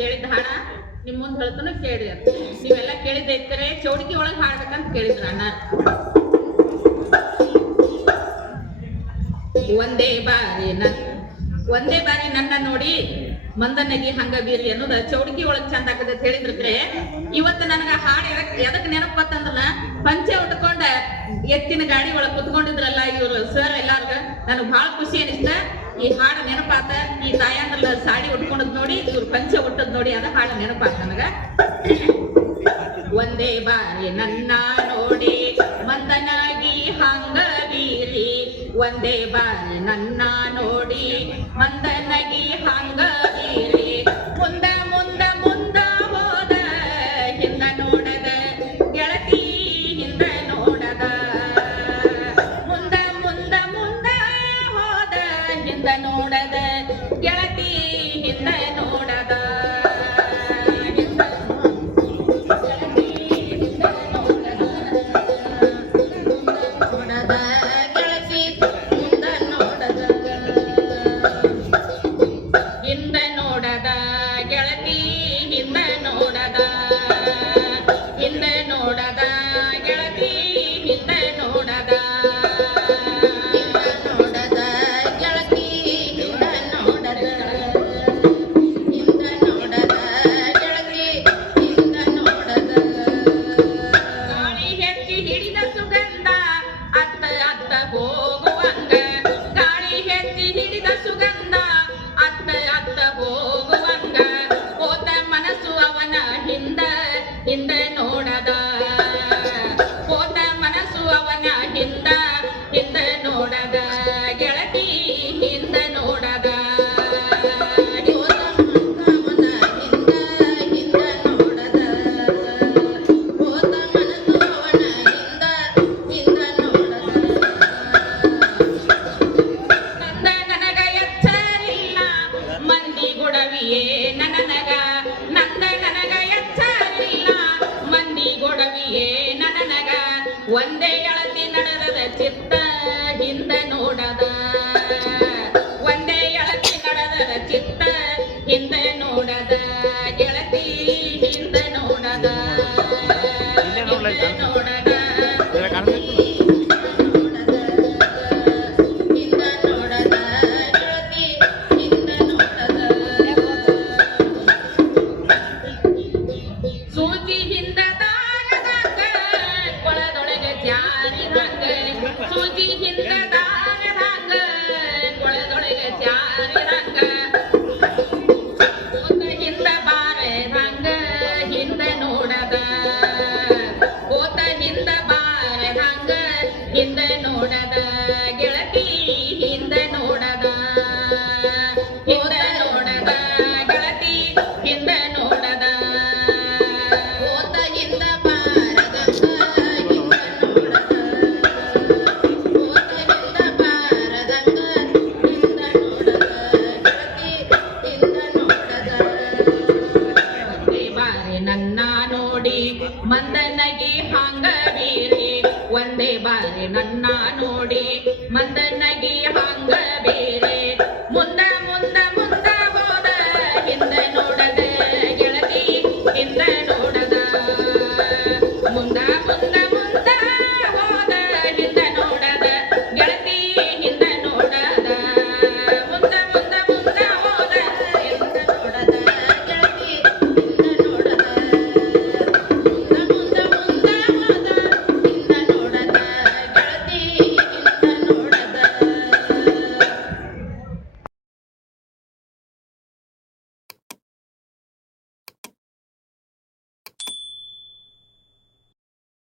ಹೇಳಿದ್ದ ಹಾಡ ನಿಮ್ ಮುಂದ್ ಹೇಳ್ತಾನು ಕೇಳಿ ಅಂತ. ನೀವೆಲ್ಲ ಕೇಳಿದ್ದೈತಾರೆ ಚೌಡಿಕೆ ಒಳಗ್ ಹಾಡ್ಬೇಕಂತ ಕೇಳಿದ್ರ ಅಣ್ಣ. ಒಂದೇ ಬಾರಿ ನನ್ನ ಒಂದೇ ಬಾರಿ ನನ್ನ ನೋಡಿ ಮಂದನಗಿ ಹಂಗ ಬೀರ್ಲಿ ಅನ್ನೋದ ಚೌಡಿಕೆ ಒಳಗ್ ಚಂದ ಆಗದ ಅಂತ ಹೇಳಿದ್ರೆ ಇವತ್ತು ನನಗ ಹಾಡ ಎದಕ್ ಎದಕ್ ನೆನಪತ್ತಂದ್ರ ಪಂಚೆ ಉಟ್ಕೊಂಡ ಎತ್ತಿನ ಗಾಡಿ ಒಳಗ್ ಕುತ್ಕೊಂಡಿದ್ರಲ್ಲ ನನಗ್ ಬಹಳ ಖುಷಿ ಅನಿಸ್ತ. ಈ ಹಾಡು ನೆನಪಾತ. ಈ ತಾಯಂದ್ರ ಸಾಡಿ ಉಟ್ಕೊಂಡದ್ ನೋಡಿ, ಇವ್ರು ಪಂಚೆ ಉಟ್ಟದ್ ನೋಡಿ ಅದ ಹಾಡು ನೆನಪಾತ ನನಗ. ಒಂದೇ ಬಾರಿ ನನ್ನ ನೋಡಿ ಮಂದನಾಗಿ ಹಂಗ ಬೀರಿ ಒಂದೇ ಬಾರಿ ನನ್ನ ನೋಡಿ ಮಂದನಾಗಿ ಹಂಗ ಗೆಳತಿ ಹಿಂದ ನೋಡದ. ಹಿಂದ ನೋಡದ. ಗೆಳತಿ ಹಿಂದ ನೋಡದ. ಹಿಂದ ನೋಡದ. ಹೋದ ಮನಸ್ಸು ಅವನ ಹಿಂದ ಹಿಂದ ನೋಡದ. ಗೆಳತಿ ಹಿಂದ ನೋಡದ. ಏ ನನ್ನ ನನಗ ಮಂದಿ ನನನಗ ಎಳತಿ ನಡೆದದ ಚಿತ್ತ ಹಿಂದ ನೋಡದ. ಒಂದೇ ಎಳತಿ ನಡೆದ. ಚಿತ್ತ ಹಿಂದ ನೋಡದ. ಎಳತಿ ಹಿಂದ ನೋಡದ. ಹಿಂದ ನೋಡದ. ಹಿಂದ ನೋಡದ ಹೋದ ಹಿಂದ ನೋಡದ ಹಿಂದ ನೋಡದ. ಬೀರಿ ನನ್ನ ನೋಡಿ ಹಂಗ